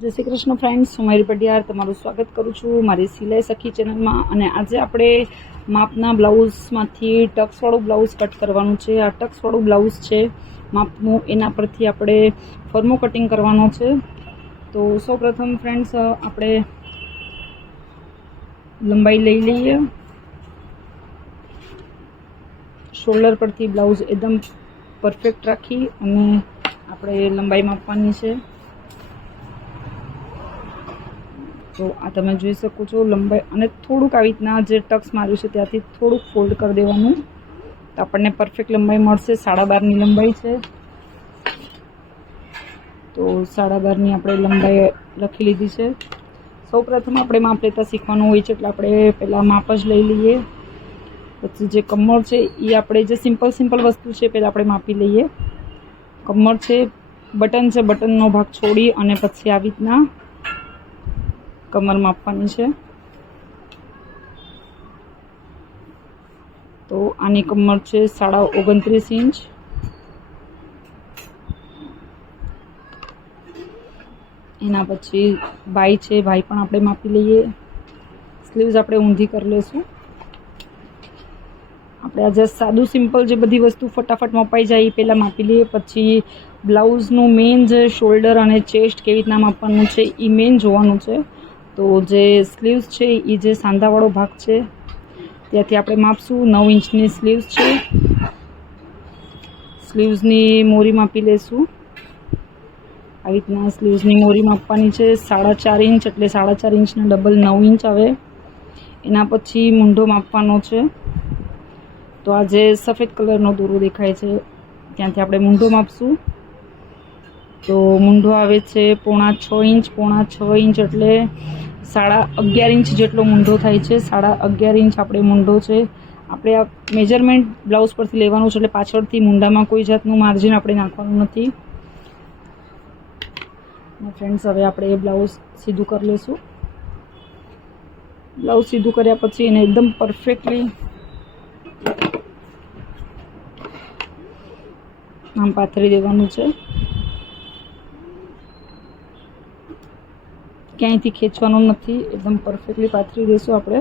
જય શ્રી કૃષ્ણ ફ્રેન્ડ્સ, હું મારી પટિયાર તમારું સ્વાગત કરું છું મારી સિલાઈ સખી ચેનલમાં। અને આજે આપણે માપના બ્લાઉઝમાંથી ટક્સવાળું બ્લાઉઝ કટ કરવાનું છે। આ ટક્સવાળું બ્લાઉઝ છે માપનું, એના પરથી આપણે ફર્મો કટિંગ કરવાનો છે। તો સૌપ્રથમ ફ્રેન્ડ્સ આપણે લંબાઈ લઈ લઈએ। શોલ્ડર પરથી બ્લાઉઝ એકદમ પરફેક્ટ રાખી અને આપણે લંબાઈ માપવાની છે। તો આ તમે જોઈ શકો છો લંબાઈ, અને થોડુંક આવી રીતના જે ટક્સ માર્યું છે ત્યાંથી થોડુંક ફોલ્ડ કરી દેવાનું, તો આપણને પરફેક્ટ લંબાઈ મળશે। 12.5ની લંબાઈ છે, તો 12.5ની આપણે લંબાઈ લખી લીધી છે। સૌપ્રથમ આપણે માપ લેતા શીખવાનું હોય છે, એટલે આપણે પહેલાં માપ જ લઈ લઈએ। પછી જે કમર છે એ આપણે જે સિમ્પલ વસ્તુ છે પહેલાં આપણે માપી લઈએ। કમર છે, બટન છે, બટનનો ભાગ છોડી અને પછી આવી રીતના કમર માપવાની છે। તો આની કમર છે 29.5 ઇંચ। એના પછી બાય છે, બાય પણ આપણે માપી લઈએ। સ્લીવ્સ આપણે ઊંધી કરી લઈશું। આપણે આજે સાદું સિમ્પલ જે બધી વસ્તુ ફટાફટ મપાઈ જાય એ પહેલાં માપી લઈએ, પછી બ્લાઉઝનું મેઇન જે શોલ્ડર અને ચેસ્ટ કેવી રીતના માપવાનું છે એ મેઇન જોવાનું છે। તો જે સ્લીવ્સ છે એ જે સાંધાવાળો ભાગ છે ત્યાંથી આપણે માપશું। 9 ઇંચની સ્લીવ્સ છે, સ્લીવ્સની મોરી માપી લઈશું। આવી રીતના સ્લીવ્સની મોરી માપવાની છે 4.5 ઇંચ, એટલે 4.5 ઇંચના ડબલ 9 ઇંચ આવે। એના પછી મૂંઢો માપવાનો છે। તો આ જે સફેદ કલરનો દોરો દેખાય છે ત્યાંથી આપણે મૂંઢો માપશું। તો મૂંઢો આવે છે 6.5 ઇંચ, 6.5 ઇંચ એટલે 11.5 ઇંચ જેટલો મૂંઢો થાય છે। 11.5 ઇંચ આપણે મૂંઢો છે। આપણે આ મેજરમેન્ટ બ્લાઉઝ પરથી લેવાનું છે, એટલે પાછળથી મૂંઢામાં કોઈ જાતનું માર્જિન આપણે નાખવાનું નથી। ફ્રેન્ડ્સ, હવે આપણે એ બ્લાઉઝ સીધું કરી લઈશું। બ્લાઉઝ સીધું કર્યા પછી એને એકદમ પરફેક્ટલી આમ પાથરી દેવાનું છે। ક્યાંયથી ખેંચવાનું નથી, એકદમ પરફેક્ટલી પાથરી દઈશું આપણે।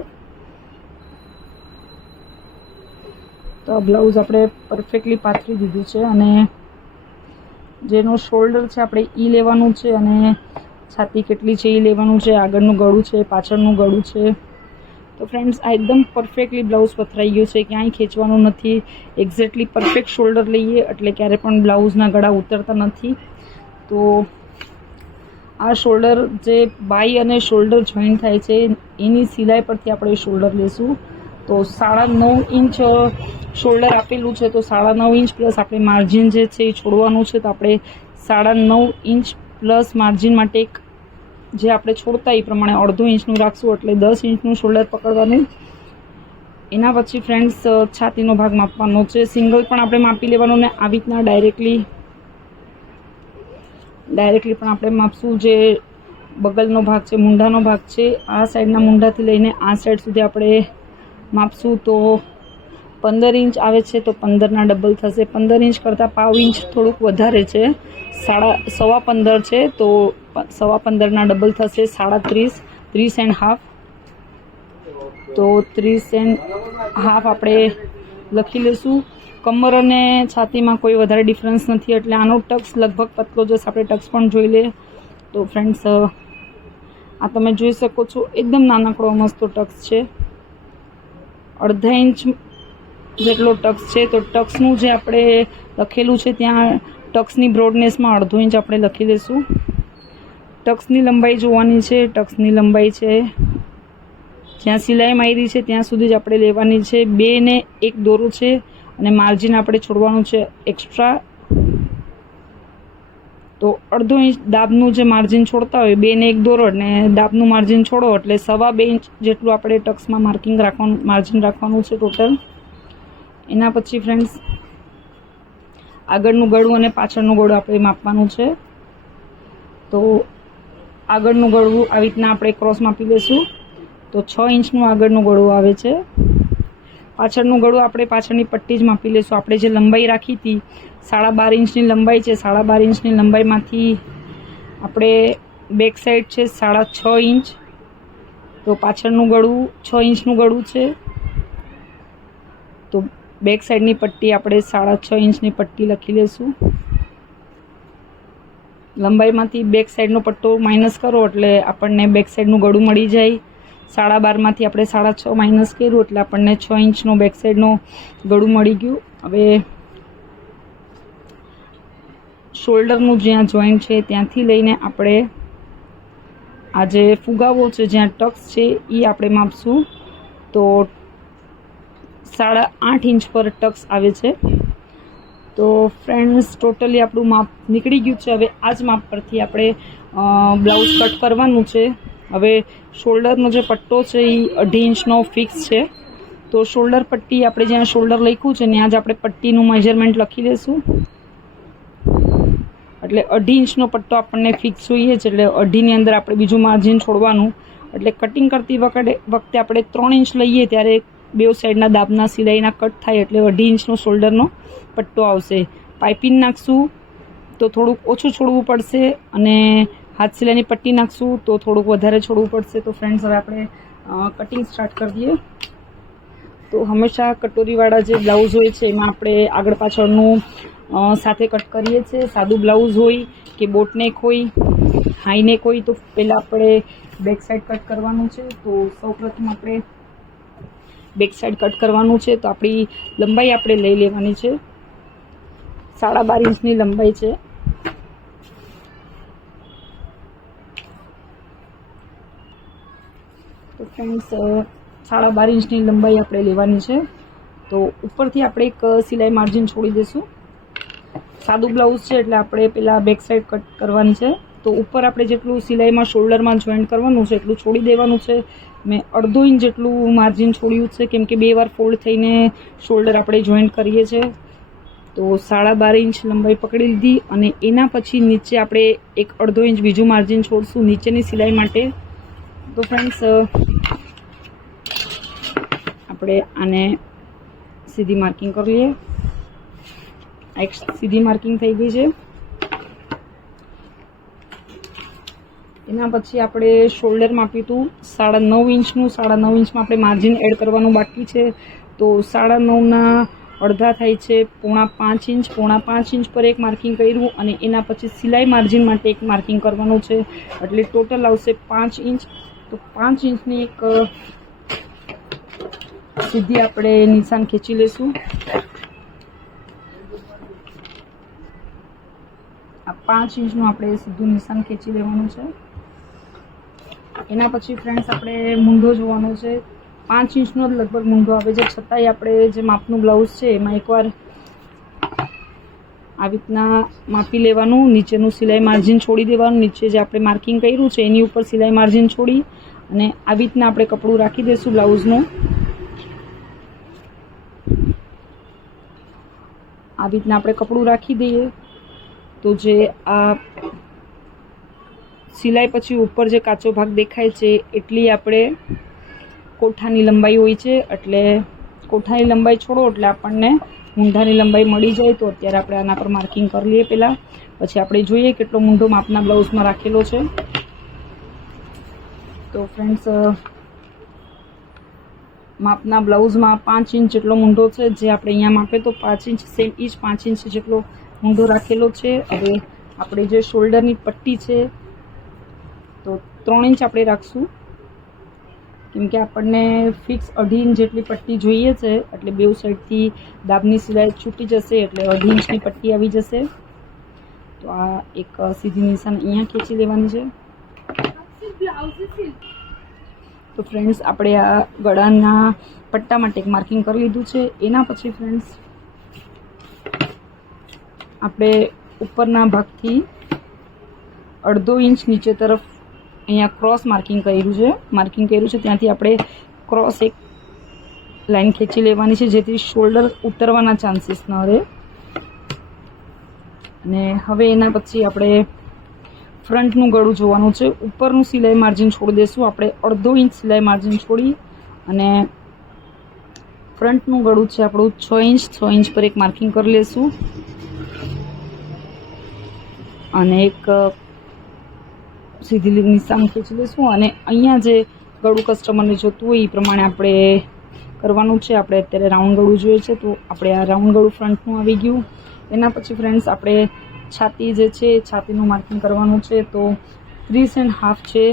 તો આ બ્લાઉઝ આપણે પરફેક્ટલી પાથરી દીધું છે, અને જેનો શોલ્ડર છે આપણે ઈ લેવાનું છે, અને છાતી કેટલી છે એ લેવાનું છે। આગળનું ગળું છે, પાછળનું ગળું છે। તો ફ્રેન્ડ્સ, આ એકદમ પરફેક્ટલી બ્લાઉઝ પથરાઈ ગયું છે, ક્યાંય ખેંચવાનું નથી। એક્ઝેક્ટલી પરફેક્ટ શોલ્ડર લઈએ એટલે ક્યારે પણ બ્લાઉઝના ગળા ઉતરતા નથી। તો આ શોલ્ડર જે બાય અને શોલ્ડર જોઈન્ટ થાય છે એની સિલાઈ પરથી આપણે શોલ્ડર લઈશું। તો 9.5 ઇંચ શોલ્ડર આપેલું છે, તો 9.5 ઇંચ પ્લસ આપણે માર્જિન જે છે એ છોડવાનું છે। તો આપણે 9.5 ઇંચ પ્લસ માર્જિન માટે જે આપણે છોડતા એ પ્રમાણે 1/2 ઇંચનું રાખશું, એટલે 10 ઇંચનું શોલ્ડર પકડવાનું। એના પછી ફ્રેન્ડ્સ છાતીનો ભાગ માપવાનો છે। સિંગલ પણ આપણે માપી લેવાનું, ને આવી રીતના ડાયરેક્ટલી પણ આપણે માપશું। જે બગલનો ભાગ છે, મૂંઢાનો ભાગ છે, આ સાઈડના મૂંઢાથી લઈને આ સાઈડ સુધી આપણે માપશું। તો 15 ઇંચ આવે છે, તો 15ના ડબલ થશે। 15 ઇંચ કરતાં 0.5 ઇંચ થોડુંક વધારે છે, 15.25 છે, તો 15.25ના ડબલ થશે 30.5। તો 30.5 આપણે લખી લઈશું। કમર અને છાતીમાં કોઈ વધારે ડિફરન્સ નથી, એટલે આનો ટક્સ લગભગ પતલો જશે। આપણે ટક્સ પણ જોઈ લઈએ। તો ફ્રેન્ડ્સ, આ તમે જોઈ શકો છો એકદમ નાનકડો મસ્તો ટક્સ છે, 1/2 ઇંચ જેટલો ટક્સ છે। તો ટક્સનું જે આપણે લખેલું છે ત્યાં ટક્સની બ્રોડનેસમાં 1/2 ઇંચ આપણે લખી લઈશું। ટક્સની લંબાઈ જોવાની છે। ટક્સની લંબાઈ છે જ્યાં સિલાઈ મારી છે ત્યાં સુધી જ આપણે લેવાની છે। 2 ને 1 દોરો છે, અને માર્જિન આપણે છોડવાનું છે એક્સ્ટ્રા। તો 1/2 ઇંચ દાબનું જે માર્જિન છોડતા હોય, 2 ને 1 દોરો અને દાબનું માર્જિન છોડો એટલે 2.25 ઇંચ જેટલું આપણે ટક્સમાં માર્જિન રાખવાનું છે ટોટલ। એના પછી ફ્રેન્ડ્સ આગળનું ગળું અને પાછળનું ગળું આપણે માપવાનું છે। તો આગળનું ગળું આવી રીતના આપણે ક્રોસ માપી લઈશું। તો 6 ઇંચનું આગળનું ગળું આવે છે। પાછળનું ગળું આપણે પાછળની પટ્ટી જ માપી લઈશું। આપણે જે લંબાઈ રાખી હતી 12.5 ઇંચની લંબાઈ છે, 12.5 ઇંચની લંબાઈમાંથી આપણે બેક સાઈડ છે 6.5 ઇંચ, તો પાછળનું ગળું 6 ઇંચનું ગળું છે, તો બેક સાઈડની પટ્ટી આપણે 6.5 ઇંચની પટ્ટી લખી લઈશું. લંબાઈમાંથી બેક સાઈડનો પટ્ટો માઇનસ કરો એટલે આપણને બેક સાઈડનું ગળું મળી જાય. 12.5માંથી આપણે 6.5 માઇનસ કર્યું એટલે આપણને 6 ઇંચનો બેક સાઈડનો ગળું મળી ગયું. હવે શોલ્ડરનું જ્યાં જોઈન્ટ છે ત્યાંથી લઈને આપણે આ જે ફુગાવો છે જ્યાં ટક્સ છે એ આપણે માપશું. તો 8.5 ઇંચ પર ટક્સ આવે છે. તો ફ્રેન્ડ્સ ટોટલી આપણું માપ નીકળી ગયું છે. હવે આ જ માપ પરથી આપણે બ્લાઉઝ કટ કરવાનું છે. હવે શોલ્ડરનો જે પટ્ટો છે એ 2.5 ઇંચનો ફિક્સ છે. તો શોલ્ડર પટ્ટી આપણે જ્યાં શોલ્ડર લખ્યું છે ત્યાં જ આપણે પટ્ટીનું મેજરમેન્ટ લખી લઈશું. એટલે 2.5 ઇંચનો પટ્ટો આપણને ફિક્સ જોઈએ છે, એટલે 2.5ની અંદર આપણે બીજું માર્જિન છોડવાનું. એટલે કટિંગ કરતી વખતે આપણે 3 ઇંચ લઈએ ત્યારે બેવ સાઈડના દાબના સિલાઈના કટ થાય એટલે 2.5 ઇંચનો શોલ્ડરનો પટ્ટો આવશે. પાઇપિંગ નાખશું તો થોડુંક ઓછું છોડવું પડશે, અને હાથ સિલાઈની પટ્ટી નાખશું તો થોડુંક વધારે છોડવું પડશે. તો ફ્રેન્ડ્સ હવે આપણે કટિંગ સ્ટાર્ટ કરી દઈએ. તો હંમેશા કટોરીવાળા જે બ્લાઉઝ હોય છે એમાં આપણે આગળ પાછળનું સાથે કટ કરીએ છીએ. સાદું બ્લાઉઝ હોય કે બોટનેક હોય, હાઈનેક હોય તો પહેલાં આપણે બેક સાઈડ કટ કરવાનું છે. તો સૌપ્રથમ આપણે બેક સાઈડ કટ કરવાનું છે. તો આપણી લંબાઈ આપણે લઈ લેવાની છે 12.5 ઇંચની લંબાઈ છે. તો ફ્રેન્ડ્સ 12.5 ઇંચની લંબાઈ આપણે લેવાની છે. તો ઉપરથી આપણે એક સિલાઈ માર્જિન છોડી દઈશું. સાદું બ્લાઉઝ છે એટલે આપણે પહેલાં બેક સાઈડ કટ કરવાની છે. તો ઉપર આપણે જેટલું સિલાઈમાં શોલ્ડરમાં જોઈન્ટ કરવાનું છે એટલું છોડી દેવાનું છે. મેં 1/2 ઇંચ જેટલું માર્જિન છોડ્યું છે, કેમ કે 2 વાર ફોલ્ડ થઈને શોલ્ડર આપણે જોઈન્ટ કરીએ છીએ. તો 12.5 ઇંચ લંબાઈ પકડી લીધી, અને એના પછી નીચે આપણે 1/2 ઇંચ બીજું માર્જિન છોડશું નીચેની સિલાઈ માટે. તો ફ્રેન્ડ્સ આપણે આને સીધી માર્કિંગ કરી લઈએ. એક સીધી માર્કિંગ થઈ ગઈ છે. એના પછી આપણે શોલ્ડર માપ્યું હતું 9.5 ઇંચનું. 9.5 ઇંચમાં આપણે માર્જિન એડ કરવાનું બાકી છે. તો 9.5ના અડધા થાય છે 4.5 ઇંચ. 4.5 ઇંચ પર એક માર્કિંગ કર્યું, અને એના પછી સિલાઈ માર્જિન માટે એક માર્કિંગ કરવાનું છે. એટલે ટોટલ આવશે 5 ઇંચ. તો 5 ઇંચની એક સીધી આપણે નિશાન ખેંચી લઈશું. આ 5 ઇંચનું આપણે સીધું નિશાન ખેંચી લેવાનું છે. એના પછી ફ્રેન્ડ્સ આપણે મૂંઢો જોવાનો છે. 5 ઇંચનો જ લગભગ મૂંઢો આવે છે, છતાંય આપણે જે માપનું બ્લાઉઝ છે એમાં એકવાર આવી રીતના માપી લેવાનું. નીચેનું સિલાઈ માર્જિન છોડી દેવાનું. નીચે જે આપણે માર્કિંગ કર્યું છે એની ઉપર સિલાઈ માર્જિન છોડી અને આવી રીતના આપણે કપડું રાખી દઈશું બ્લાઉઝનું. આવી રીતના આપણે કપડું રાખી દઈએ તો જે આ સિલાઈ પછી ઉપર જે કાચો ભાગ દેખાય છે એટલી આપણે કોઠાની લંબાઈ હોય છે. એટલે કોઠાની લંબાઈ છોડો એટલે આપણને મૂંઢાની લંબાઈ મળી જાય. તો અત્યારે આપણે આના પર માર્કિંગ કરી લઈએ પહેલાં, પછી આપણે જોઈએ કેટલો મૂંઢો માપના બ્લાઉઝમાં રાખેલો છે. તો ફ્રેન્ડ્સ માપના બ્લાઉઝમાં 5 ઇંચ જેટલો મૂંઢો છે, જે આપણે અહીંયા માપે તો 5 ઇંચ સેમ ઈ જ 5 ઇંચ જેટલો મૂંઢો રાખેલો છે. હવે આપણે જે શોલ્ડરની પટ્ટી છે તો 3 ઇંચ આપણે રાખશું, કેમ કે આપણને ફિક્સ 2.5 ઇંચ જેટલી પટ્ટી જોઈએ છે. એટલે બેઉ સાઈડથી દાબની સિલાઈ છૂટી જશે એટલે 2.5 ઇંચની પટ્ટી આવી જશે. તો આ એક સીધી નિશાન અહીંયા ખેંચી લેવાની છે. તો ફ્રેન્ડ્સ આપણે આ ગળાના પટ્ટા માટે એક માર્કિંગ કરી લીધું છે. એના પછી ફ્રેન્ડ્સ આપણે ઉપરના ભાગથી 1/2 ઇંચ નીચે તરફ અહીંયા ક્રોસ માર્કિંગ કર્યું છે. ત્યાંથી આપણે ક્રોસ એક લાઈન ખેંચી લેવાની છે, જેથી શોલ્ડર ઉતરવાના ચાન્સીસ ન રહે. અને હવે એના પછી આપણે ફ્રન્ટનું ગળું જોવાનું છે. ઉપરનું સિલાઈ માર્જિન છોડી દઈશું આપણે 1/2 ઇંચ સિલાઈ માર્જિન છોડી, અને ફ્રન્ટનું ગળું છે આપણું 6 ઇંચ. 6 ઇંચ પર એક માર્કિંગ કરી લઈશું, અને એક સીધી નિશાન ખેંચી લઈશું અને અહીંયા જે ગળું કસ્ટમરને જોતું હોય એ પ્રમાણે આપણે કરવાનું છે. આપણે અત્યારે રાઉન્ડ ગળું જોઈએ છે, તો આપણે આ રાઉન્ડ ગળું ફ્રન્ટનું આવી ગયું. એના પછી ફ્રેન્ડ્સ આપણે છાતી જે છે છાતીનું માર્કિંગ કરવાનું છે. તો 30.5 છે,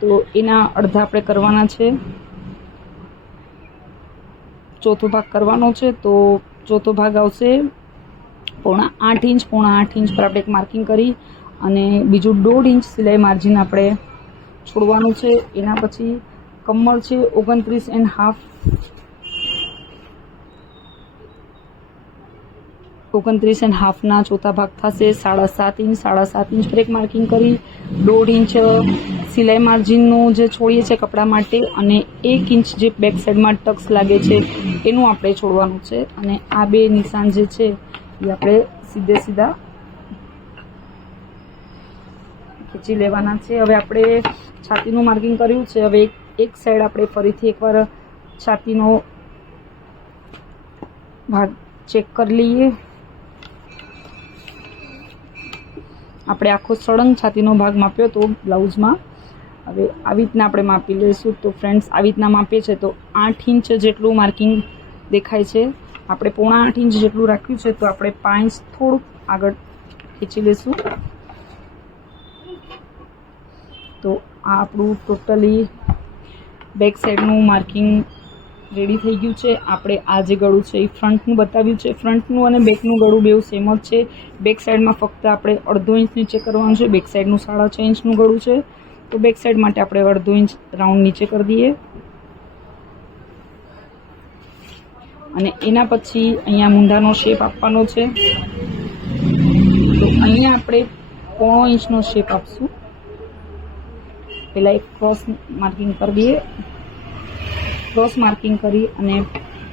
તો એના અડધા આપણે કરવાના છે. ચોથો ભાગ કરવાનો છે, તો ચોથો ભાગ આવશે 8.5 ઇંચ. 8.5 ઇંચ પર આપણે એક માર્કિંગ કરી અને બીજું 1.5 ઇંચ સિલાઈ માર્જિન આપણે છોડવાનું છે. એના પછી કમર છે 29.5. 29.5ના ચોથા ભાગ થશે 7.5 ઇંચ. 7.5 ઇંચ પર એક માર્કિંગ કરી 1.5 ઇંચ સિલાઈ માર્જિનનું જે છોડીએ છીએ કપડા માટે અને 1 ઇંચ જે બેક સાઈડમાં ટક્સ લાગે છે એનું આપણે છોડવાનું છે. અને આ બે નિશાન જે છે એ આપણે સીધા ખેંચી લેવાના છે. હવે આપણે છાતીનું માર્કિંગ કર્યું છે. હવે એક સાઈડ આપણે ફરીથી એકવાર છાતીનો ભાગ ચેક કરી લઈએ. આપણે આખો સળંગ છાતીનો ભાગ માપ્યો તો બ્લાઉઝમાં. હવે આવી રીતના આપણે માપી લઈશું. તો ફ્રેન્ડ્સ આવી રીતના માપીએ છે તો 8 ઇંચ જેટલું માર્કિંગ દેખાય છે. આપણે 8.5 ઇંચ જેટલું રાખ્યું છે, તો આપણે 5 ઇંચ થોડુંક આગળ ખેંચી લઈશું. તો આ આપણું ટોટલી બેક સાઈડનું માર્કિંગ રેડી થઈ ગયું છે. આપણે આ જે ગળું છે એ ફ્રન્ટનું બતાવ્યું છે. ફ્રન્ટનું અને બેકનું ગળું બેઉ સેમ જ છે. બેક સાઈડમાં ફક્ત આપણે 1/2 ઇંચ નીચે કરવાનું છે. બેક સાઈડનું 6.5 ઇંચનું ગળું છે, તો બેક સાઈડ માટે આપણે 1/2 ઇંચ રાઉન્ડ નીચે કરી દઈએ. અને એના પછી અહીંયા મૂંઢાનો શેપ આપવાનો છે. તો અહીંયા આપણે 1/4 ઇંચનો શેપ આપશું. પહેલાં એક ક્રોસ માર્કિંગ કરી દઈએ. ક્રોસ માર્કિંગ કરી અને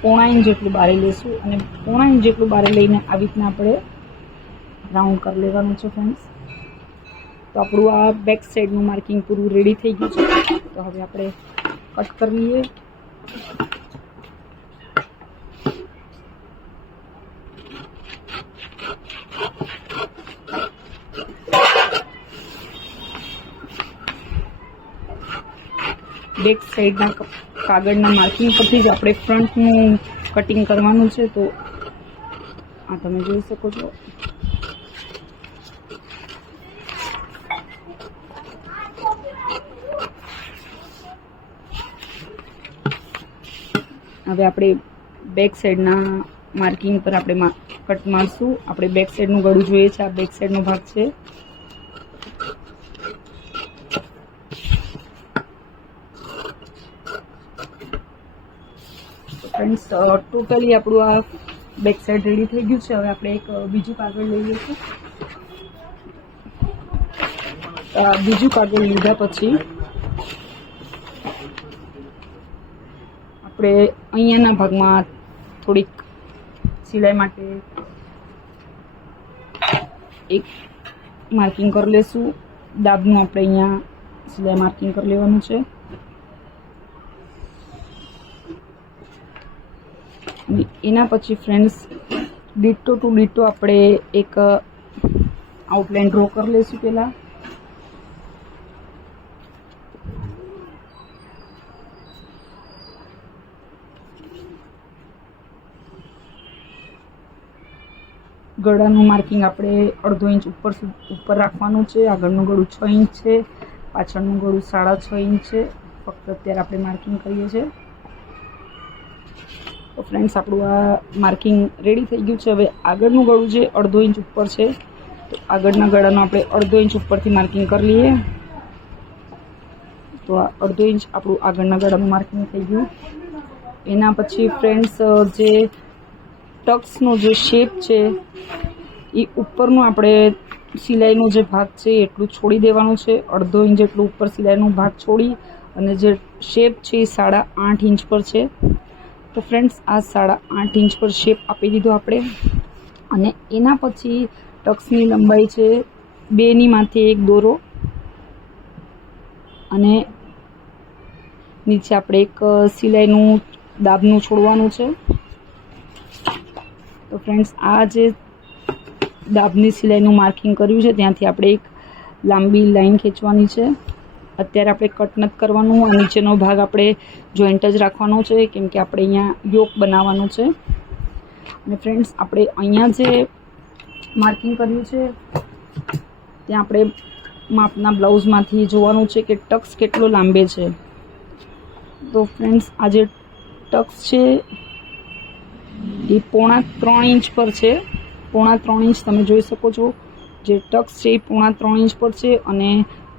1/4 ઇંચ જેટલું બારી લઈશું અને 1/4 ઇંચ જેટલું બારી લઈને આવી રીતના આપણે રાઉન્ડ કરી લેવાનું છે ફ્રેન્ડ્સ. તો આપણું આ બેક સાઈડનું માર્કિંગ પૂરું રેડી થઈ ગયું છે. તો હવે આપણે કટ કરી લઈએ. બેક સાઈડના કાગળના માર્કિંગ પરથી જ આપણે ફ્રન્ટનું કટિંગ કરવાનું છે. તો આ તમે જોઈ શકો છો. હવે આપણે બેક સાઈડના માર્કિંગ પર આપણે કટ મારશું. આપણે બેક સાઈડનું ગળું જોઈએ છે. આ બેક સાઈડનો ભાગ છે. ફ્રેન્ડ્સ ટોટલી આપણું આ બેક સાઈડ રેડી થઈ ગયું છે. હવે આપણે એક બીજું કાગળ લઈ લઈશું. બીજું કાગળ લીધા પછી આપણે અહીંયાના ભાગમાં થોડીક સિલાઈ માટે એક માર્કિંગ કરી લઈશું. દાબનું આપણે અહીંયા સિલાઈ માર્કિંગ કરી લેવાનું છે. એના પછી ફ્રેન્ડ્સ ડિટો ટુ ડિટો આપણે એક આઉટલાઇન ડ્રો કરી લઈશું. પહેલાં ગળાનું માર્કિંગ આપણે 1/2 ઇંચ ઉપર રાખવાનું છે. આગળનું ગળું 6 ઇંચ છે. પાછળનું ગળું 6.5 ઇંચ છે. ફક્ત અત્યારે આપણે માર્કિંગ કરીએ છીએ. તો ફ્રેન્ડ્સ આપણું આ માર્કિંગ રેડી થઈ ગયું છે. હવે આગળનું ગળું જે 1/2 ઇંચ ઉપર છે, તો આગળના ગળાનું આપણે 1/2 ઇંચ ઉપરથી માર્કિંગ કરી લઈએ. તો આ 1/2 ઇંચ આપણું આગળના ગળાનું માર્કિંગ થઈ ગયું. એના પછી ફ્રેન્ડ્સ જે ટક્સનો જે શેપ છે એ ઉપરનું આપણે સિલાઈનો જે ભાગ છે એટલું છોડી દેવાનું છે. 1/2 ઇંચ જેટલું ઉપર સિલાઈનો ભાગ છોડી અને જે શેપ છે એ 8.5 ઇંચ પર છે. તો ફ્રેન્ડ્સ આ 8.5 ઇંચ પર શેપ આપી દીધો આપણે. અને એના પછી ટક્સની લંબાઈ છે 2ની માથે 1 દોરો અને નીચે આપણે એક સિલાઈનું દાબનું છોડવાનું છે. તો ફ્રેન્ડ્સ આ જે દાબની સિલાઈનું માર્કિંગ કર્યું છે ત્યાંથી આપણે એક લાંબી લાઈન ખેંચવાની છે. અત્યારે આપણે કટ નથી કરવાનું, આ નીચેનો ભાગ આપણે જોઈન્ટ જ રાખવાનો છે, કેમ કે આપણે અહીંયા યોક બનાવવાનું છે. અને ફ્રેન્ડ્સ, આપણે અહીંયા જે માર્કિંગ કર્યું છે ત્યાં આપણે માપના બ્લાઉઝમાંથી જોવાનું છે કે ટક્સ કેટલો લાંબે છે. તો ફ્રેન્ડ્સ, આ જે ટક્સ છે એ 3.25 ઇંચ પર છે. 3.25 ઇંચ તમે જોઈ શકો છો. જે ટક્સ છે એ 3.25 ઇંચ પર છે અને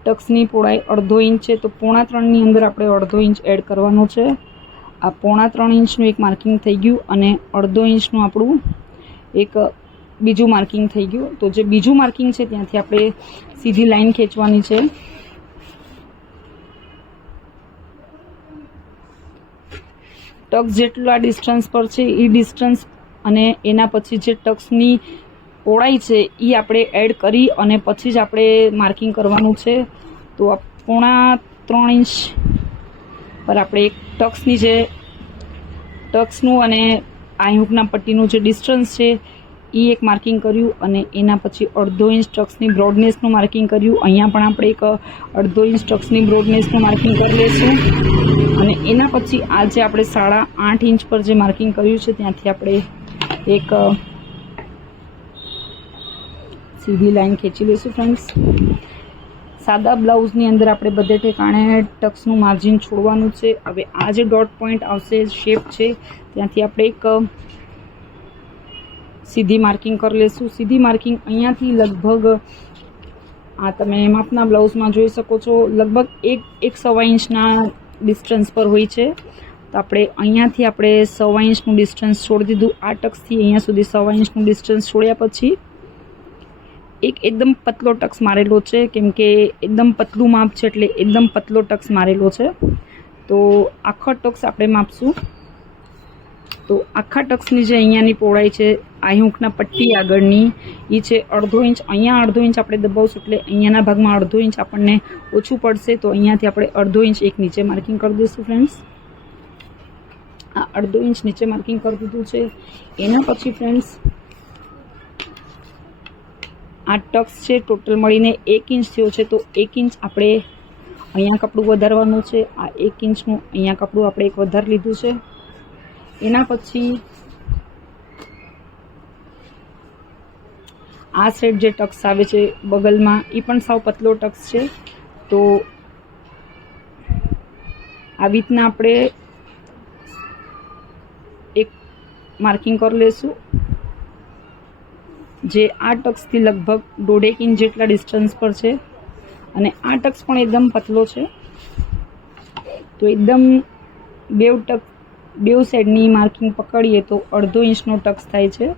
ટક્સની પહોળાઈ 1/2 ઇંચ છે. તો 3.25 ની અંદર આપણે 1/2 ઇંચ એડ કરવાનો છે. આ 3.25 ઇંચનું એક માર્કિંગ થઈ ગયું અને 1/2 ઇંચનું આપણું એક બીજું માર્કિંગ થઈ ગયું. તો જે બીજું માર્કિંગ છે ત્યાંથી આપણે સીધી લાઈન ખેંચવાની છે. ટક્સ જેટલા ડિસ્ટન્સ પર છે એ ડિસ્ટન્સ અને એના પછી જે ટક્સની પહોળાઈ છે એ આપણે એડ કરી અને પછી જ આપણે માર્કિંગ કરવાનું છે. તો આ 3.25 ઇંચ પર આપણે એક ટક્સની જે ટક્સનું અને આયુકના પટ્ટીનું જે ડિસ્ટન્સ છે એ એક માર્કિંગ કર્યું અને એના પછી 1/2 ઇંચ ટક્સની બ્રોડનેસનું માર્કિંગ કર્યું. અહીંયા પણ આપણે એક 1/2 ઇંચ ટક્સની બ્રોડનેસનું માર્કિંગ કરી લઈશું. અને એના પછી આ જે આપણે 8.5 ઇંચ પર જે માર્કિંગ કર્યું છે ત્યાંથી આપણે એક સીધી લાઈન ખેંચી લઈશું. ફ્રેન્ડ્સ, સાદા બ્લાઉઝની અંદર આપણે બધે ઠેકાણે ટક્સનું માર્જિન છોડવાનું છે. હવે આ જે ડોટ પોઈન્ટ આવશે શેપ છે ત્યાંથી આપણે એક સીધી માર્કિંગ કરી લઈશું. સીધી માર્કિંગ અહીંયાથી લગભગ આ તમે માપના બ્લાઉઝમાં જોઈ શકો છો લગભગ 1.25 ઇંચના ડિસ્ટન્સ પર હોય છે. તો આપણે અહીંયાથી આપણે 1.25 ઇંચનું ડિસ્ટન્સ છોડી દીધું. આ ટક્સથી અહીંયા સુધી 1.25 ઇંચનું ડિસ્ટન્સ છોડ્યા પછી એકદમ પતલો ટક્સ મારેલો છે, કેમ કે એકદમ પતલું માપ છે એટલે એકદમ પતલો ટક્સ મારેલો છે. તો આખો ટક્સ આપણે માપશું. તો આખા ટક્સની જે અહીંયાની પહોળાઈ છે આયુકના પટ્ટી આગળની એ છે 1/2 ઇંચ. અહીંયા 1/2 ઇંચ આપણે દબાવશું એટલે અહીંયાના ભાગમાં 1/2 ઇંચ આપણને ઓછું પડશે. તો અહીંયાથી આપણે 1/2 ઇંચ એક નીચે માર્કિંગ કરી દઈશું. ફ્રેન્ડ્સ, આ 1/2 ઇંચ નીચે માર્કિંગ કરી દીધું છે. એના પછી ફ્રેન્ડ્સ, આ ટક્સ છે ટોટલ મળીને 1 ઇંચ થયો છે. તો 1 ઇંચ આપણે અહીંયા કપડું વધારવાનું છે. આ 1 ઇંચનું અહીંયા કપડું આપણે એક વધારી લીધું છે. એના પછી આ સાઈડ જે ટક્સ આવે છે બગલમાં એ પણ સાવ પતલો ટક્સ છે. તો આવી રીતના આપણે એક માર્કિંગ કરી લઈશું જે આ ટક્સથી લગભગ 1.5 ઇંચ જેટલા ડિસ્ટન્સ પર છે. અને આ ટક્સ પણ એકદમ પતલો છે. તો એકદમ બેવ સાઈડની માર્કિંગ પકડીએ તો 1/2 ઇંચનો ટક્સ થાય છે.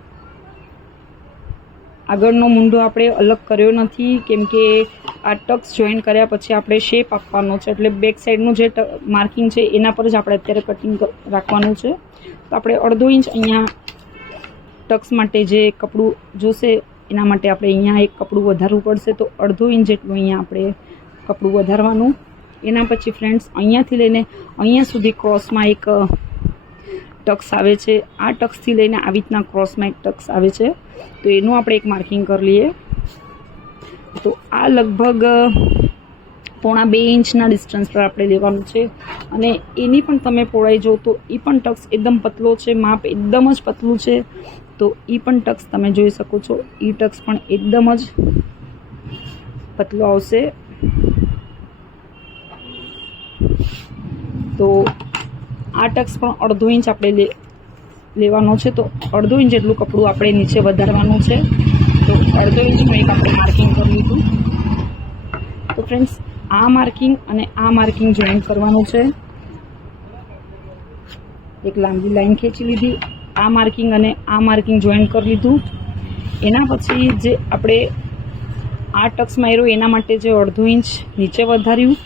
આગળનો મૂંઢો આપણે અલગ કર્યો નથી, કેમ કે આ ટક્સ જોઈન કર્યા પછી આપણે શેપ આપવાનો છે એટલે બેક સાઈડનું જે માર્કિંગ છે એના પર જ આપણે અત્યારે કટિંગ રાખવાનું છે. તો આપણે 1/2 ઇંચ અહીંયા ટક્સ માટે જે કપડું જોશે એના માટે આપણે અહીંયા એક કપડું વધારવું પડશે. તો 1/2 ઇંચ જેટલું અહીંયા આપણે કપડું વધારવાનું. એના પછી ફ્રેન્ડ્સ, અહીંયાથી લઈને અહીંયા સુધી ક્રોસમાં એક ટક્સ આવે છે. આ ટક્સથી લઈને આવી રીતના ક્રોસમાં એક ટક્સ આવે છે. તો એનું આપણે એક માર્કિંગ કરી લઈએ. તો આ લગભગ 1.25 ઇંચના ડિસ્ટન્સ પર આપણે લેવાનું છે. અને એની પણ તમે પહોળાઈ જો તો એ પણ ટક્સ એકદમ પતલો છે, માપ એકદમ જ પતલું છે. તો એ પણ ટક્સ તમે જોઈ શકો છો. એ ટક્સ પણ એકદમ જ પતલો આવશે. તો આ ટક્સ પણ 1/2 ઇંચ આપણે લેવાનો છે. તો 1/2 ઇંચ જેટલું કપડું આપણે નીચે વધારવાનું છે. તો 1/2 ઇંચનું એક આપણે માર્કિંગ કરી લીધું. તો ફ્રેન્ડ્સ, આ માર્કિંગ અને આ માર્કિંગ જોઈન્ટ કરવાનું છે. એક લાંબી લાઈન ખેંચી લીધી. આ માર્કિંગ અને આ માર્કિંગ જોઈન્ટ કરી લીધું. એના પછી જે આપણે આ ટક્સ માર્યો એના માટે જે 1/2 ઇંચ નીચે વધાર્યું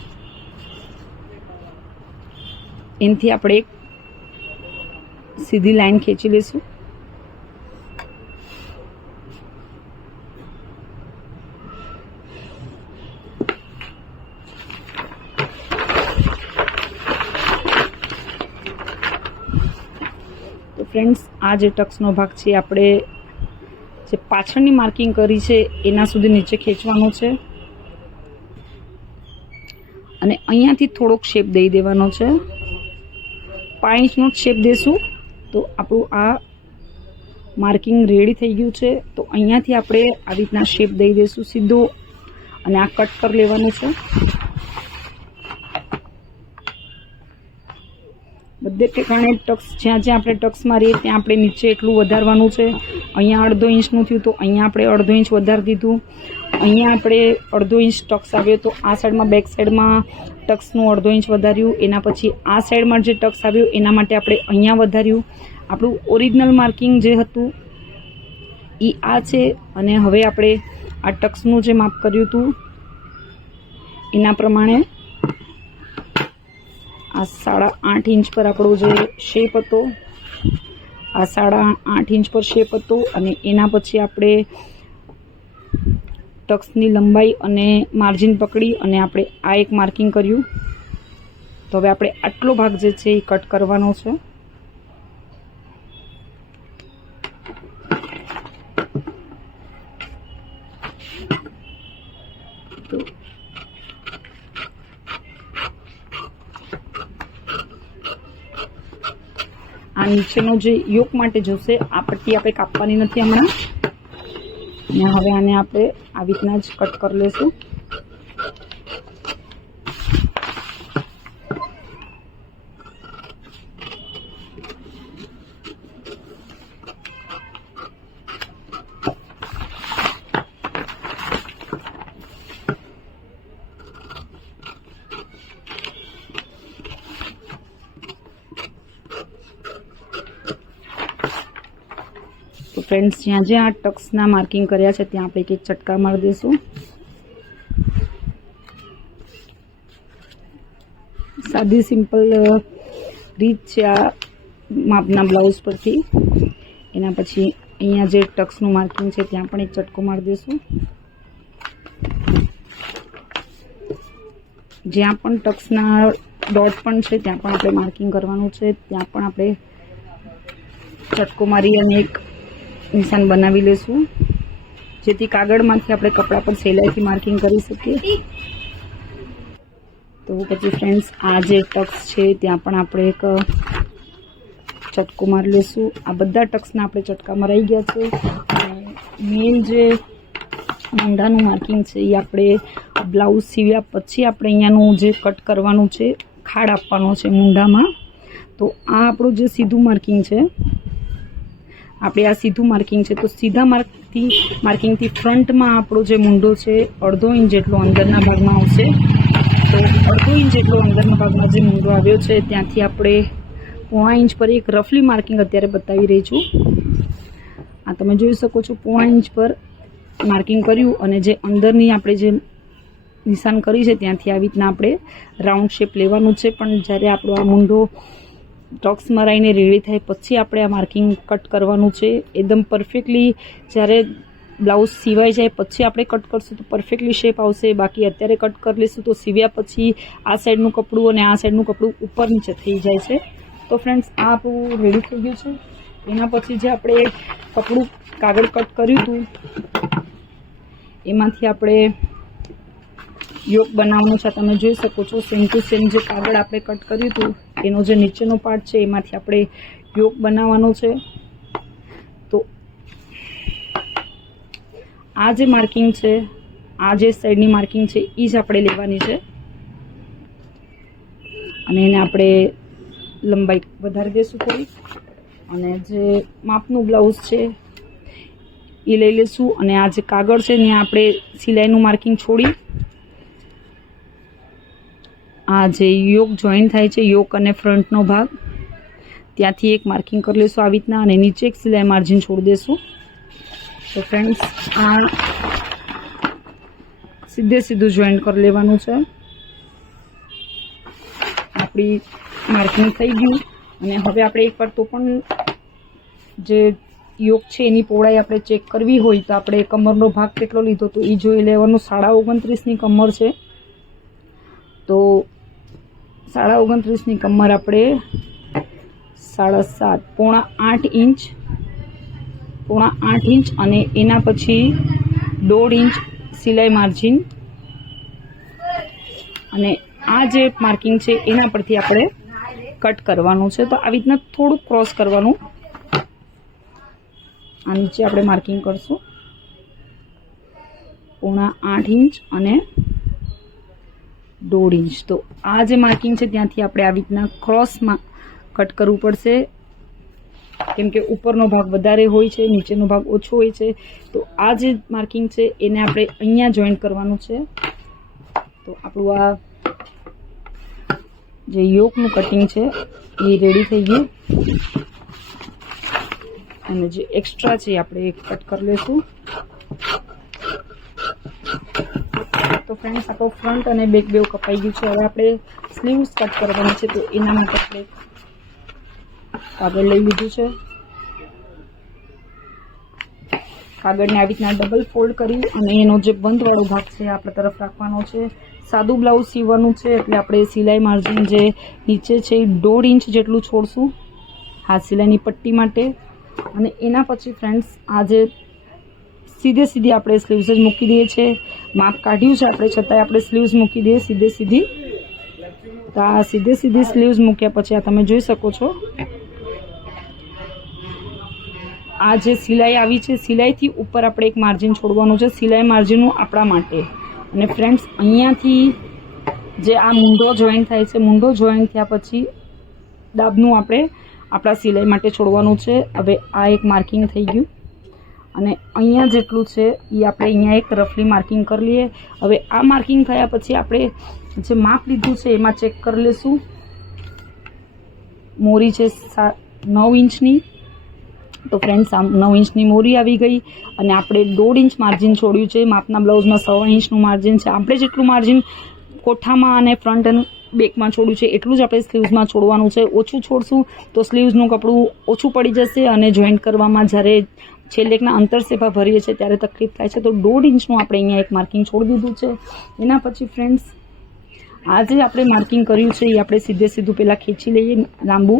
એનાથી આપણે એક સીધી લાઈન ખેંચી લઈશું. તો ફ્રેન્ડ્સ, આ જે ટક્સનો ભાગ છે આપણે જે પાછળની માર્કિંગ કરી છે એના સુધી નીચે ખેંચવાનું છે. અને અહીંયાથી થોડોક શેપ દઈ દેવાનો છે. 5 ઇંચનો જ શેપ દેશું તો આપણું આ માર્કિંગ રેડી થઈ ગયું છે. તો અહીંયાથી આપણે આવી રીતના શેપ દઈ દઈશું સીધો અને આ કટ કરી લેવાનું છે. બધે ઠેકાણે ટક્સ જ્યાં જ્યાં આપણે ટક્સ મારીએ ત્યાં આપણે નીચે એટલું વધારવાનું છે. અહીંયા 1/2 ઇંચનું થયું તો અહીંયા આપણે 1/2 ઇંચ વધારી દીધું. અહીંયા આપણે 1/2 ઇંચ ટક્સ આવ્યો તો આ સાઈડમાં બેક સાઈડમાં ટક્સનું 1/2 ઇંચ વધાર્યું. એના પછી આ સાઈડમાં જે ટક્સ આવ્યું એના માટે આપણે અહીંયા વધાર્યું. આપણું ઓરિજિનલ માર્કિંગ જે હતું એ આ છે. અને હવે આપણે આ ટક્સનું જે માપ કર્યું હતું એના પ્રમાણે આ 8.5 ઇંચ પર આપણો જે શેપ હતો આ 8.5 ઇંચ પર શેપ હતો. અને એના પછી આપણે ટક્સની લંબાઈ અને માર્જિન પકડી અને આપણે આ એક માર્કિંગ કર્યું. તો હવે આપણે આટલો ભાગ જે છે એ કટ કરવાનો છે. તો આ નીચેનો જે યોક માટે જોશે આ પટ્ટી આપણે કાપવાની નથી હમણાં. અને હવે આને આપણે આવી રીતના જ કટ કરી લેશું. તો ફ્રેન્ડ્સ જ્યાં જ્યાં આ ટક્સના માર્કિંગ કર્યા છે ત્યાં આપણે એક એક ચટકા મારી દઈશું. સાદી સિમ્પલ રીત છે આ માપના બ્લાઉઝ પરથી. એના પછી અહીંયા જે ટક્સનું માર્કિંગ છે ત્યાં પણ એક ચટકો મારી દઈશું. જ્યાં પણ ટક્સના ડોટ પણ છે ત્યાં પણ આપણે માર્કિંગ કરવાનું છે. ત્યાં પણ આપણે ચટકો મારી અને એક નિશાન બનાવી લેશું જેથી કાગળમાંથી આપણે કપડા પર સહેલાઈથી માર્કિંગ કરી શકીએ. તો પછી ફ્રેન્ડ્સ આ જે ટક્સ છે ત્યાં પણ આપણે એક ચટકો મારી લેશું. આ બધા ટક્સના આપણે ચટકા મરાઈ ગયા છે. અને મેઇન જે મૂંઢાનું માર્કિંગ છે એ આપણે બ્લાઉઝ સીવ્યા પછી આપણે અહીંયાનું જે કટ કરવાનું છે ખાડ આપવાનો છે મૂંઢામાં. તો આ આપણું જે સીધું માર્કિંગ છે આપણે આ સીધું માર્કિંગ છે તો સીધા માર્કિંગથી ફ્રન્ટમાં આપણો જે મૂંઢો છે 1/2 ઇંચ જેટલો અંદરના ભાગમાં આવશે. તો 1/2 ઇંચ જેટલો અંદરના ભાગમાં જે મૂંઢો આવ્યો છે ત્યાંથી આપણે 0.5 ઇંચ પર એક રફલી માર્કિંગ અત્યારે બતાવી રહી છું. આ તમે જોઈ શકો છો 0.5 ઇંચ પર માર્કિંગ કર્યું અને જે અંદરની આપણે જે નિશાન કરી છે ત્યાંથી આવી રીતના આપણે રાઉન્ડ શેપ લેવાનું છે. પણ જ્યારે આપણો આ મૂંઢો ટક્સ મરાઈને રેડી થાય પછી આપણે આ માર્કિંગ કટ કરવાનું છે. એકદમ પરફેક્ટલી જ્યારે બ્લાઉઝ સિવાઈ જાય પછી આપણે કટ કરશું તો પરફેક્ટલી શેપ આવશે. બાકી અત્યારે કટ કરી લઈશું તો સિવ્યા પછી આ સાઈડનું કપડું અને આ સાઈડનું કપડું ઉપર નીચે થઈ જાય છે. તો ફ્રેન્ડ્સ આ આપણું રેડી થઈ ગયું છે. એના પછી જે આપણે કપડું કાગળ કટ કર્યું હતું એમાંથી આપણે યોક બનાવવાનું છે. તમે જોઈ શકો છો સેમ ટુ સેમ જે કાગળ આપણે કટ કર્યું હતું એનો જે નીચેનો પાર્ટ છે એમાંથી આપણે યોક બનાવવાનો છે. તો આ જે માર્કિંગ છે આ જે સાઈડની માર્કિંગ છે એ જ આપણે લેવાની છે અને એને આપણે લંબાઈ વધારી દઈશું થોડી. અને જે માપનું બ્લાઉઝ છે એ લઈ લઈશું અને આ જે કાગળ છે ત્યાં આપણે સિલાઈનું માર્કિંગ છોડી આ જે યોક જોઈન થાય છે યોક અને ફ્રન્ટનો ભાગ ત્યાંથી એક માર્કિંગ કરી લઈશું આવી રીતના અને નીચે એક સિલાઈ માર્જિન છોડી દઈશું. તો ફ્રેન્ડ્સ આ સીધે સીધું જોઈન્ટ કરી લેવાનું છે. આપણી માર્કિંગ થઈ ગયું અને હવે આપણે એકવાર તો પણ જે યોક છે એની પહોળાઈ આપણે ચેક કરવી હોય તો આપણે કમરનો ભાગ કેટલો લીધો તો એ જોઈ લેવાનું. 29.5ની કમર છે તો 29.5ની કમર આપણે 7.5 પોણા 8 ઇંચ અને એના પછી 1.5 ઇંચ સિલાઈ માર્જિન અને આ જે માર્કિંગ છે એના પરથી આપણે કટ કરવાનું છે. તો આવી રીતના થોડુંક ક્રોસ કરવાનું. આ નીચે આપણે માર્કિંગ કરશું 8.5 ઇંચ અને 1.5 ઇંચ. તો આ જે માર્કિંગ છે ત્યાંથી આપણે આવી રીતના ક્રોસમાં કટ કરવું પડશે, કેમ કે ઉપરનો ભાગ વધારે હોય છે, નીચેનો ભાગ ઓછો હોય છે. તો આ જે માર્કિંગ છે એને આપણે અહીંયા જોઈન્ટ કરવાનું છે. તો આપણું આ જે યોકનું કટિંગ છે એ રેડી થઈ ગયું, અને જે એક્સ્ટ્રા છે આપણે કટ કરી લેશું. તો ફ્રેન્ડ્સ, આપણો ફ્રન્ટ અને બેક બેવ કપાઈ ગયું છે. હવે આપણે સ્લીવ્સ કટ કરવાની છે. તો એના માટે આપણે કાગળ લઈ લીધું છે. કાગળને આવી રીતના ડબલ ફોલ્ડ કરી અને એનો જે બંધવાળો ભાગ છે આપણા તરફ રાખવાનો છે. સાદું બ્લાઉઝ સીવવાનું છે એટલે આપણે સિલાઈ માર્જિન જે નીચે છે એ 1.5 ઇંચ જેટલું છોડશું હાથ સિલાઈની પટ્ટી માટે. અને એના પછી ફ્રેન્ડ્સ, આ જે સીધી આપણે સ્લીવ્સ જ મૂકી દઈએ છીએ. માપ કાઢ્યું છે આપણે, છતાંય આપણે સ્લીવ્સ મૂકી દઈએ સીધી. તો આ સીધી સ્લીવ્સ મૂક્યા પછી આ તમે જોઈ શકો છો, આ જે સિલાઈ આવી છે, સિલાઈથી ઉપર આપણે એક માર્જિન છોડવાનું છે, સિલાઈ માર્જિનનું આપણા માટે. અને ફ્રેન્ડ્સ, અહીંયાથી જે આ મૂંઢો જોઈન્ટ થાય છે, મૂંઢો જોઈન્ટ થયા પછી ડાબનું આપણે આપણા સિલાઈ માટે છોડવાનું છે. હવે આ એક માર્કિંગ થઈ ગયું, અને અહીંયા જેટલું છે એ આપણે અહીંયા એક રફલી માર્કિંગ કરી લઈએ. હવે આ માર્કિંગ થયા પછી આપણે જે માપ લીધું છે એમાં ચેક કરી લઈશું. મોરી છે 9 ઇંચની. તો ફ્રેન્ડ્સ, આ 9 ઇંચની મોરી આવી ગઈ, અને આપણે 1.5 ઇંચ માર્જિન છોડ્યું છે. માપના બ્લાઉઝમાં 1.25 ઇંચનું માર્જિન છે. આપણે જેટલું માર્જિન કોઠામાં અને ફ્રન્ટ અને બેકમાં છોડ્યું છે એટલું જ આપણે સ્લીવ્સમાં છોડવાનું છે. ઓછું છોડશું તો સ્લીવ્સનું કપડું ઓછું પડી જશે, અને જોઈન્ટ કરવામાં જ્યારે છેલ્લેકના અંતરસેપા ભરીએ છીએ ત્યારે તકલીફ થાય છે. તો 1.5 ઇંચનું આપણે અહીંયા એક માર્કિંગ છોડી દીધું છે. એના પછી ફ્રેન્ડ્સ, આ જે આપણે માર્કિંગ કર્યું છે એ આપણે સીધું પહેલાં ખેંચી લઈએ લાંબુ.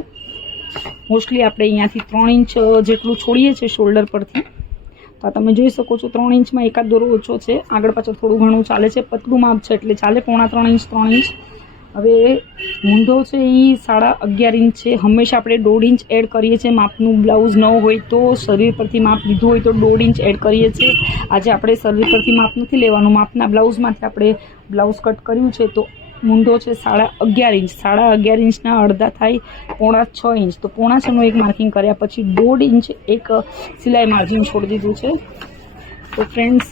મોસ્ટલી આપણે અહીંયાથી 3 ઇંચ જેટલું છોડીએ છીએ શોલ્ડર પરથી. તો આ તમે જોઈ શકો છો 3 ઇંચમાં એકાદ દોરો ઓછો છે, આગળ પાછળ થોડું ઘણું ચાલે છે. પતલું માપ છે એટલે ચાલે 3.5 ઇંચ 3 ઇંચ. હવે મૂંઢો છે એ 11.5 ઇંચ છે. હંમેશા આપણે 1.5 ઇંચ એડ કરીએ છીએ. માપનું બ્લાઉઝ ન હોય તો શરીર પરથી માપ લીધું હોય તો 1.5 ઇંચ એડ કરીએ છીએ. આજે આપણે શરીર પરથી માપ નથી લેવાનું, માપના બ્લાઉઝમાંથી આપણે બ્લાઉઝ કટ કર્યું છે. તો મૂંઢો છે 11.5 ઇંચ. 11.5 ઇંચના અડધા થાય 6.5 ઇંચ. તો 6.5 એક માર્કિંગ કર્યા પછી 1.5 ઇંચ એક સિલાઈ માર્જિન છોડી દીધું છે. તો ફ્રેન્ડ્સ,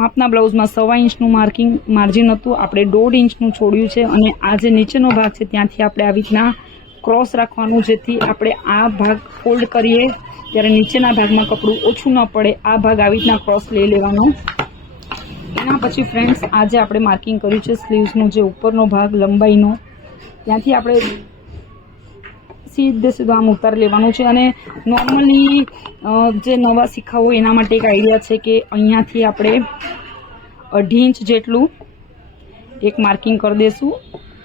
માપના બ્લાઉઝમાં 1.25 ઇંચનું માર્જિન હતું, આપણે 1.5 ઇંચનું છોડ્યું છે. અને આ જે નીચેનો ભાગ છે ત્યાંથી આપણે આવી રીતના ક્રોસ રાખવાનું, જેથી આપણે આ ભાગ ફોલ્ડ કરીએ ત્યારે નીચેના ભાગમાં કપડું ઓછું ન પડે. આ ભાગ આવી રીતના ક્રોસ લઈ લેવાનો. એના પછી ફ્રેન્ડ્સ, આજે આપણે માર્કિંગ કર્યું છે સ્લીવ્સનો જે ઉપરનો ભાગ લંબાઈનો, ત્યાંથી આપણે સીધું આમ ઉતારી લેવાનું છે. અને નોર્મલી જે નવા શીખાવો એના માટે એક આઈડિયા છે કે અહીંયાથી આપણે 2.5 ઇંચ જેટલું એક માર્કિંગ કરી દઈશું.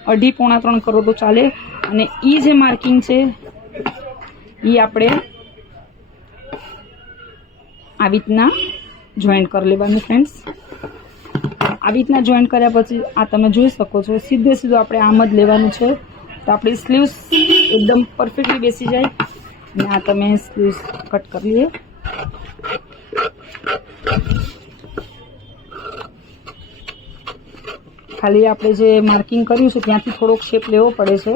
2.5 પોણા 3 કરો તો ચાલે. અને એ જે માર્કિંગ છે એ આપણે આવી રીતના જોઈન્ટ કરી લેવાનું ફ્રેન્ડ્સ. આવી રીતના જોઈન્ટ કર્યા પછી આ તમે જોઈ શકો છો સીધું આપણે આમ જ લેવાનું છે. તો આપણી સ્લીવ્સ એકદમ પરફેક્ટલી બેસી જાય. અને આ તમે સ્લીવ્સ કટ કરી લઈએ. ખાલી આપણે જે માર્કિંગ કર્યું છે ત્યાંથી થોડોક શેપ લેવો પડે છે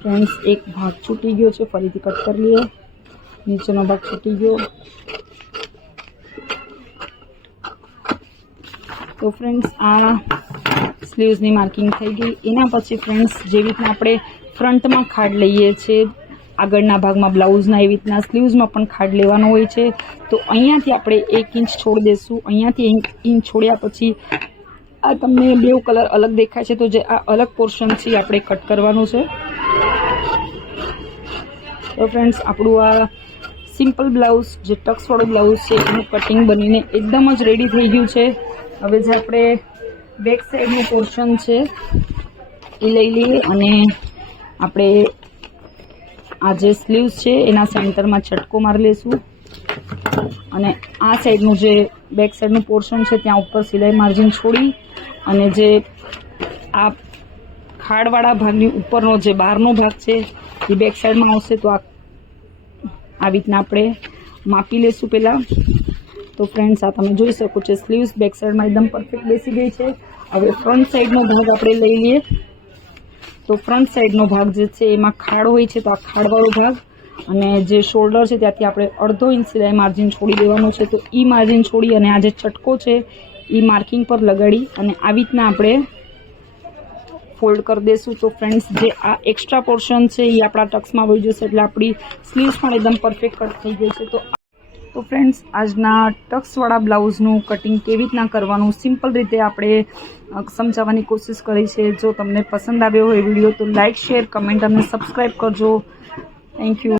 ફ્રેન્ડ્સ. એક ભાગ છૂટી ગયો છે, ફરીથી કટ કરી લઈએ. નીચેનો ભાગ છૂટી ગયો. તો ફ્રેન્ડ્સ, આ સ્લીવ્સની માર્કિંગ થઈ ગઈ. એના પછી ફ્રેન્ડ્સ, જેવી રીતના આપણે ફ્રન્ટમાં ખાડ લઈએ છીએ આગળના ભાગમાં બ્લાઉઝના, એવી રીતના સ્લીવ્સમાં પણ ખાડ લેવાનો હોય છે. તો અહીંયાથી આપણે 1 ઇંચ છોડી દઈશું. અહીંયાથી 1 ઇંચ છોડ્યા પછી આ તમને બે કલર અલગ દેખાય છે, તો જે આ અલગ પોર્શન છે આપણે કટ કરવાનું છે. તો ફ્રેન્ડ્સ, આપણું આ સિમ્પલ બ્લાઉઝ જે ટક્સવાળું બ્લાઉઝ છે એનું કટિંગ બનીને એકદમ જ રેડી થઈ ગયું છે. હવે જે આપણે બેક સાઈડનું પોર્શન છે એ લઈ લઈએ, અને આપણે આ જે સ્લીવ્સ છે એના સેન્ટરમાં ચટકો મારી લઈશું. અને આ સાઈડનું જે બેક સાઈડનું પોર્શન છે ત્યાં ઉપર સિલાઈ માર્જિન છોડી અને જે આ ખાડવાળા ભાગની ઉપરનો જે બહારનો ભાગ છે એ બેક સાઈડમાં આવશે. તો આવી રીતના આપણે માપી લેશું પહેલાં. તો ફ્રેન્ડ્સ, આ તમે જોઈ શકો છો સ્લીવ્સ બેક સાઈડમાં એકદમ પરફેક્ટ બેસી ગઈ છે. હવે ફ્રન્ટ સાઈડનો ભાગ આપણે લઈ લઈએ. તો ફ્રન્ટ સાઈડનો ભાગ જે છે એમાં ખાડ હોય છે, તો આ ખાડવાળો ભાગ અને જે શોલ્ડર છે ત્યાંથી આપણે અડધો ઇંચ સિલાઈ માર્જિન છોડી દેવાનું છે. તો એ માર્જિન છોડી અને આ જે ચટકો છે એ માર્કિંગ પર લગાડી અને આવી રીતના આપણે ફોલ્ડ કરી દઈશું. તો ફ્રેન્ડ્સ, જે આ એક્સ્ટ્રા પોર્શન છે એ આપણા ટક્સમાં વહી જશે, એટલે આપણી સ્લીવ્સ પણ એકદમ પરફેક્ટ કટ થઈ ગઈ છે. તો ફ્રેન્ડ્સ, આજના ટક્સવાળા બ્લાઉઝનું કટિંગ કેવી રીતના કરવાનું સિમ્પલ રીતે આપણે સમજાવવાની કોશિશ કરી છે. જો તમને પસંદ આવ્યો હોય વિડીયો તો લાઇક, શેર, કમેન્ટ અને સબસ્ક્રાઈબ કરજો. Thank you.